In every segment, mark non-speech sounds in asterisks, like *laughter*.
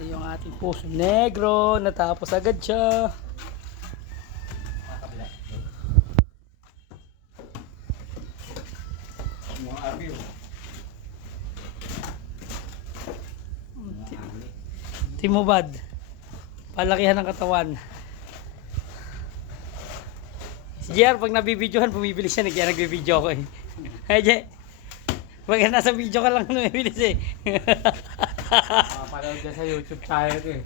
Ito yung ating puso negro. Natapos agad siya. Timubad. Palakihan ng katawan. Si JR, pag nabibidyohan, bumibili siya. Kaya nagbibidyo ako eh. *laughs* Hey, Jay. Pag nasa video ka lang, bumibili siya eh. Mapapanood dyan sa YouTube ko eh.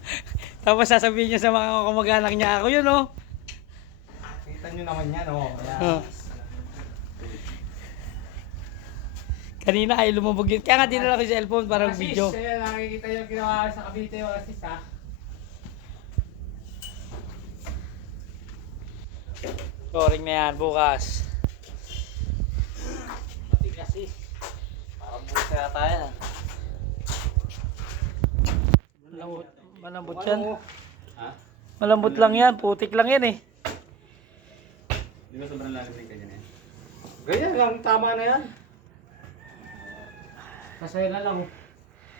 *laughs* Tapos sasabihin niya sa mga kamag-anak niya, ako yun oh. Kita nyo naman yan oh. Kaya, Oh. Kanina ay lumubog yun. Kaya nga dinala ko yung cellphone para Mga video. sis, Ayan, nakikita yung ginawa sa Cavite mga sis ha. Scoring na yan bukas. Malambot, yan. Ha? Malambot lang yan. Putik lang yan eh. Di ba sobrang lalim rin ganyan eh? Ganyan lang, tama na yan. Kasaya na lang.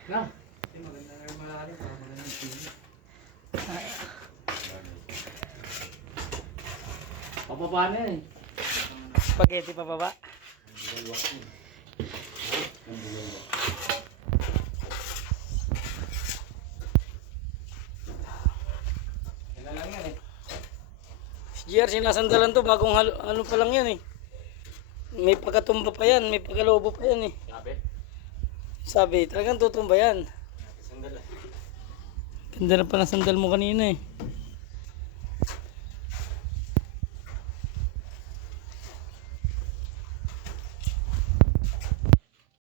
Na. Hindi maganda na yung malalim. Parang maganda yung TV. Pababa na yan eh. Spaghetti pa baba. Yan lang yan eh. Si JR sinasandalan to. Bagong halo, ano pa lang yan eh. May pagkatumba pa yan. May pagkalobo pa yan eh. Sabi? Sabi, talagang tutumba yan. Sandal ah. Ganda na pa ng sandal mo kanina eh.